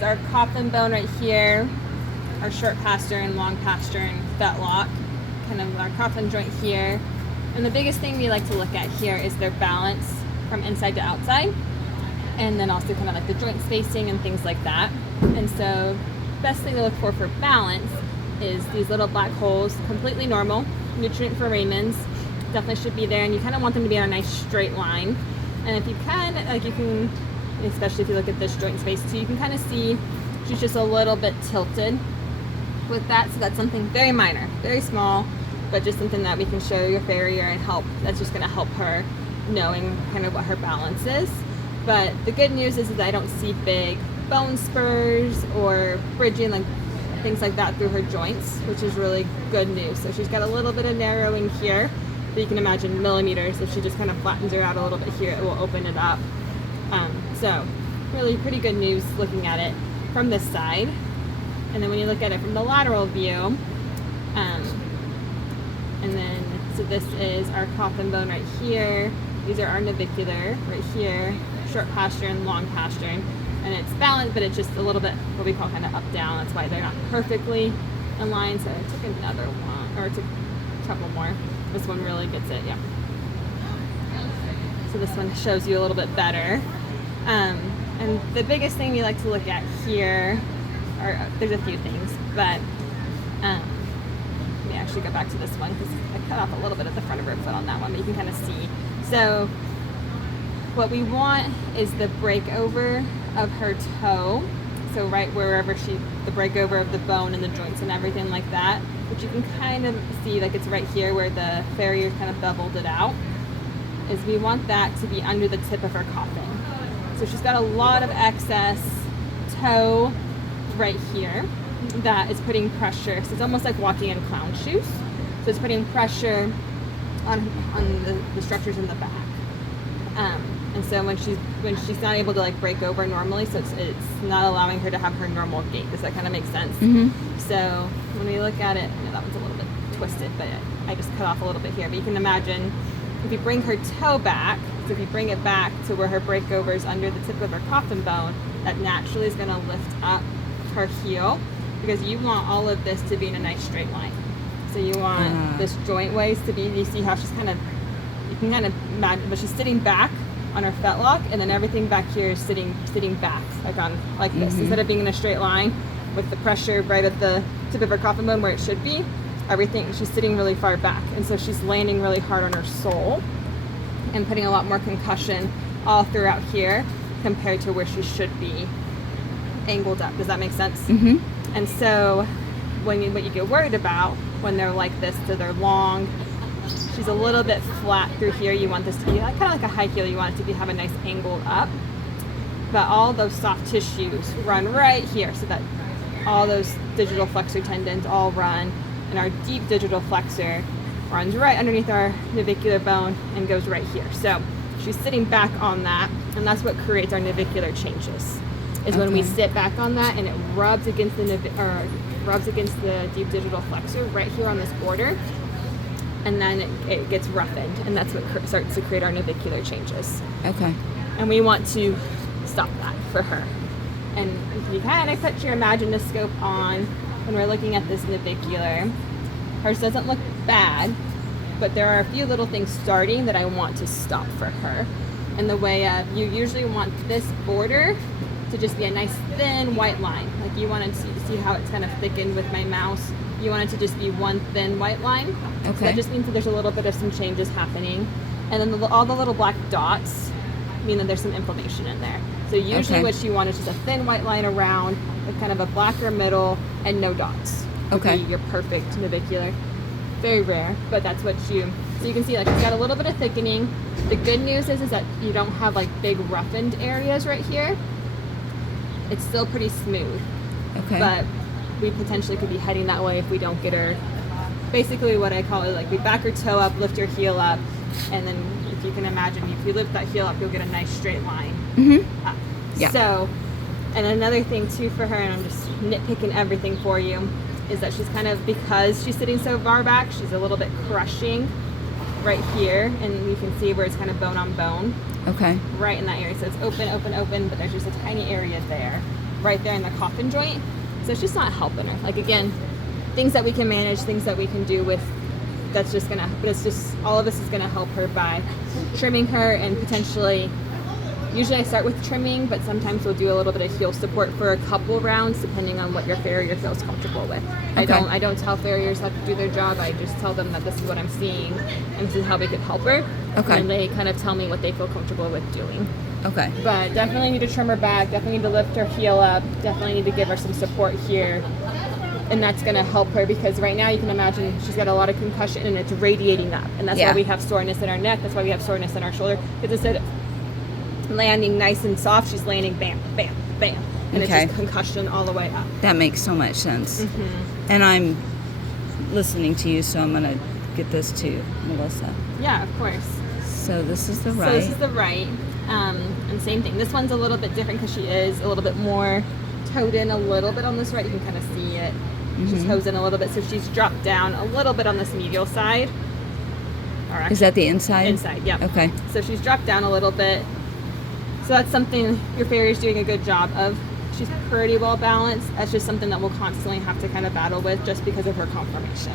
is our coffin bone right here, our short pastern, long pastern, fetlock, kind of our coffin joint here. And the biggest thing we like to look at here is their balance from inside to outside, and then also kind of like the joint spacing and things like that. And so best thing to look for balance is these little black holes, completely normal, nutrient foramens, definitely should be there, and you kind of want them to be on a nice straight line. And if you can, like you can, especially if you look at this joint space too, you can kind of see she's just a little bit tilted with that. So that's something very minor, very small, but just something that we can show your farrier and help. That's just going to help her knowing kind of what her balance is. But the good news is that I don't see big bone spurs or bridging, like things like that through her joints, which is really good news. So she's got a little bit of narrowing here, but you can imagine millimeters. If she just kind of flattens her out a little bit here, it will open it up. So really pretty good news looking at it from this side. And then when you look at it from the lateral view, and then so this is our coffin bone right here. These are our navicular right here, short pastern, long pastern, and it's balanced, but it's just a little bit what we call kind of up down. That's why they're not perfectly in line. So I took another one, or took a couple more. This one really gets it, yeah. So this one shows you a little bit better. And the biggest thing you like to look at here are, there's a few things, but let me actually go back to this one because I cut off a little bit at the front of her foot on that one, but you can kind of see. So what we want is the breakover of her toe. So right wherever the breakover of the bone and the joints and everything like that, which you can kind of see, like it's right here where the farrier kind of beveled it out, is we want that to be under the tip of her coffin. So she's got a lot of excess toe right here that is putting pressure. So it's almost like walking in clown shoes. So it's putting pressure on the structures in the back. And so when she's not able to like break over normally, so it's not allowing her to have her normal gait. Does that kind of make sense? Mm-hmm. So when we look at it, I know that one's a little bit twisted, but I just cut off a little bit here. But you can imagine if you bring her toe back, so if you bring it back to where her breakover is under the tip of her coffin bone, that naturally is going to lift up her heel, because you want all of this to be in a nice straight line. So you want this joint waist to be, you see how she's kind of, you can kind of imagine, but she's sitting back on her fetlock, and then everything back here is sitting back, like this, instead of being in a straight line with the pressure right at the tip of her coffin bone where it should be. Everything, she's sitting really far back, and so she's landing really hard on her sole and putting a lot more concussion all throughout here compared to where she should be angled up. Does that make sense? Mm-hmm. And so what you get worried about when they're like this, so they're long, she's a little bit flat through here, you want this to be kind of like a high heel, you want it to have a nice angle up, but all those soft tissues run right here, so that all those digital flexor tendons all run, and our deep digital flexor runs right underneath our navicular bone and goes right here. So she's sitting back on that, and that's what creates our navicular changes, is when we sit back on that and it rubs against the deep digital flexor right here on this border, and then it gets roughened, and that's what starts to create our navicular changes. Okay. And we want to stop that for her. And if you kind of put your imaginoscope on when we're looking at this navicular, hers doesn't look bad, but there are a few little things starting that I want to stop for her. In the way of, you usually want this border to just be a nice thin white line. Like you want to see how it's kind of thickened with my mouse. You want it to just be one thin white line. Okay. So that just means that there's a little bit of some changes happening. And then all the little black dots mean that there's some inflammation in there. So usually what you want is just a thin white line around with kind of a blacker middle and no dots. Okay. Your perfect navicular. Very rare, but that's what so you can see like it's got a little bit of thickening. The good news is that you don't have like big roughened areas right here. It's still pretty smooth. Okay. But we potentially could be heading that way if we don't get her, basically what I call it, like we back her toe up, lift her heel up, and then if you can imagine, if you lift that heel up, you'll get a nice straight line up. Yeah. So, and another thing too for her, and I'm just nitpicking everything for you, is that she's kind of, because she's sitting so far back, she's a little bit crushing right here, and you can see where it's kind of bone on bone. Okay. Right in that area. So it's open, but there's just a tiny area there. right there in the coffin joint. So it's just not helping her. Like, again, things that we can manage, things that we can do with, that's just gonna, but it's just, all of this is gonna help her by trimming her and potentially, usually I start with trimming, but sometimes we'll do a little bit of heel support for a couple rounds depending on what your farrier feels comfortable with. Okay. I don't tell farriers how to do their job. I just tell them that this is what I'm seeing and this is how we could help her. Okay. And they kind of tell me what they feel comfortable with doing. Okay. But definitely need to trim her back, definitely need to lift her heel up, definitely need to give her some support here. And that's going to help her because right now you can imagine she's got a lot of concussion and it's radiating up. And that's why we have soreness in our neck. That's why we have soreness in our shoulder. Because instead of landing nice and soft, she's landing bam, bam, bam. And it's just concussion all the way up. That makes so much sense. And I'm listening to you, so I'm going to get this to Melissa. Yeah, of course. So this is the right. So this is the right. And same thing. This one's a little bit different because she is a little bit more toed in a little bit on this right. You can kind of see it. She's toes in a little bit, so she's dropped down a little bit on this medial side. Or actually, is that the inside? Inside, yeah. Okay. So she's dropped down a little bit. So that's something your farrier's doing a good job of. She's pretty well balanced. That's just something that we'll constantly have to kind of battle with just because of her conformation.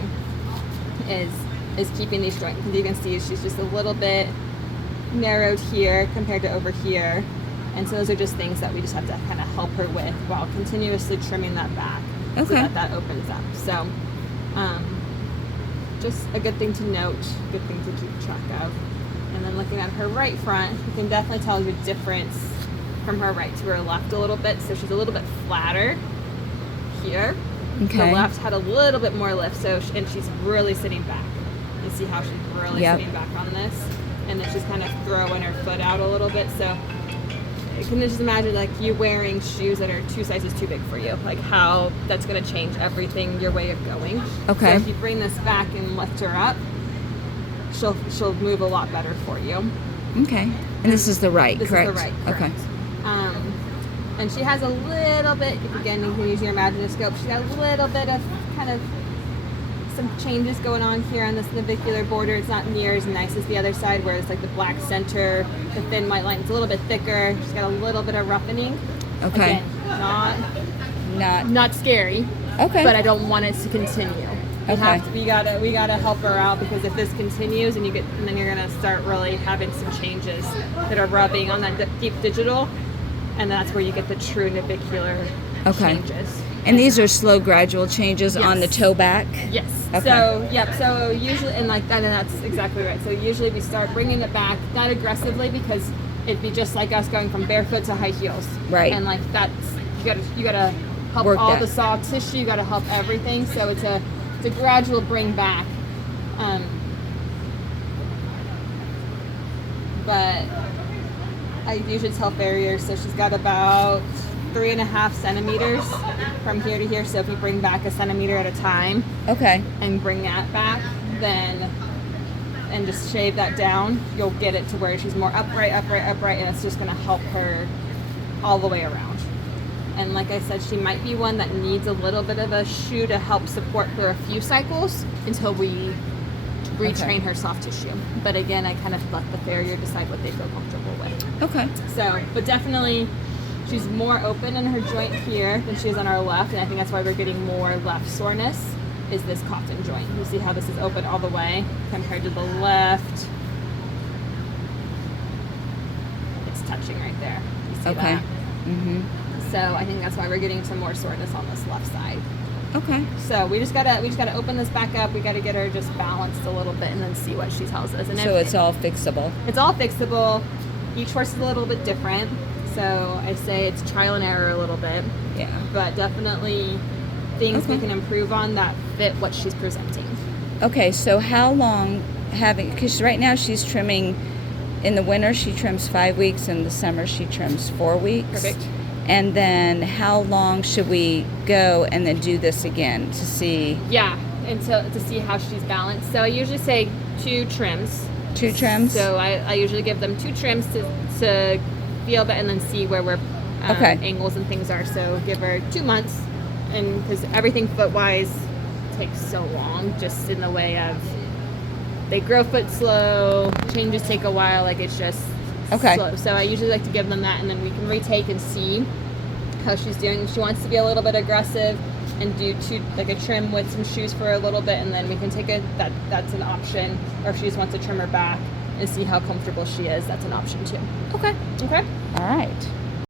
Is keeping these joints. As you can see, she's just a little bit narrowed here compared to over here. And so those are just things that we just have to kind of help her with while continuously trimming that back. Okay. So that opens up. So just a good thing to note, good thing to keep track of. And then looking at her right front, you can definitely tell the difference from her right to her left a little bit. So she's a little bit flatter here. Okay. The left had a little bit more lift, and she's really sitting back. You see how she's really sitting back on this? And then she's kind of throwing her foot out a little bit. So you can just imagine like you wearing shoes that are 2 sizes too big for you, like how that's going to change everything, your way of going. Okay. So if you bring this back and lift her up, she'll move a lot better for you. Okay. And this is the right, this correct? This is the right, correct. Okay. And she has a little bit, again, you can use your imaginoscope, she's got a little bit of kind of some changes going on here on this navicular border. It's not near as nice as the other side where it's like the black center, the thin white line. It's a little bit thicker. She's got a little bit of roughening. Okay. Again, not scary. Okay. But I don't want it to continue. We gotta help her out because if this continues and then you're gonna start really having some changes that are rubbing on that deep digital, and that's where you get the true navicular changes. And these are slow, gradual changes on the toe back? Yes. Okay. So usually, and like that, and that's exactly right. So usually we start bringing it back, not aggressively, because it'd be just like us going from barefoot to high heels. Right. And like that's, you gotta help work all that. the soft tissue, you gotta help everything. So it's a gradual bring back. But I usually tell farriers, so she's got about 3.5 centimeters from here to here. So if you bring back 1 centimeter at a time, and bring that back, and just shave that down, you'll get it to where she's more upright, and it's just going to help her all the way around. And like I said, she might be one that needs a little bit of a shoe to help support for a few cycles until we retrain her soft tissue. But again, I kind of let the farrier decide what they feel comfortable with. Okay. So, but definitely she's more open in her joint here than she is on our left, and I think that's why we're getting more left soreness, is this coffin joint. You see how this is open all the way compared to the left. It's touching right there. You see that? So I think that's why we're getting some more soreness on this left side. Okay. So we just gotta open this back up. We gotta get her just balanced a little bit and then see what she tells us. And so it's all fixable. It's all fixable. Each horse is a little bit different. So I say it's trial and error a little bit. Yeah. But definitely things we can improve on that fit what she's presenting. Okay, so how long because right now she's trimming, in the winter she trims 5 weeks, in the summer she trims 4 weeks. Perfect. And then how long should we go and then do this again to see? Yeah, and to see how she's balanced. So I usually say 2 trims. 2 trims? So I usually give them 2 trims to feel that and then see where we're angles and things are. So give her 2 months, and because everything foot-wise takes so long, just in the way of they grow foot slow, changes take a while, like it's just slow. So I usually like to give them that, and then we can retake and see how she's doing. If she wants to be a little bit aggressive and do like a trim with some shoes for a little bit, and then we can take that's an option. Or if she just wants to trim her back and see how comfortable she is, that's an option too. Okay. Okay. All right.